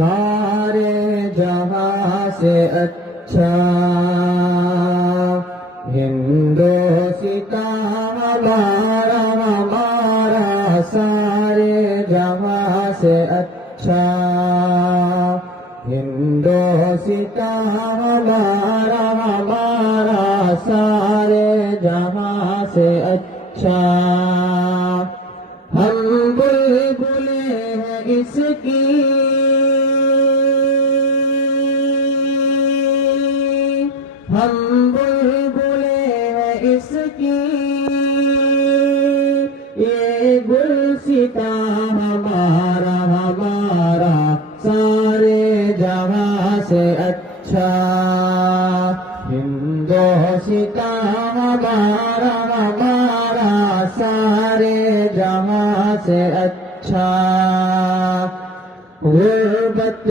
سارے جہاں سے اچھا ہندوستان ہمارا ہمارا سارے جہاں سے اچھا ہندوستان ہمارا ہمارا سارے جہاں سے اچھا ہم بلبلیں ہیں اس کی ہم بلبلیں ہیں اس کی یہ گلستان ہمارا ہمارا سارے جہاں سے اچھا ہندوستان ہمارا ہمارا سارے جہاں سے اچھا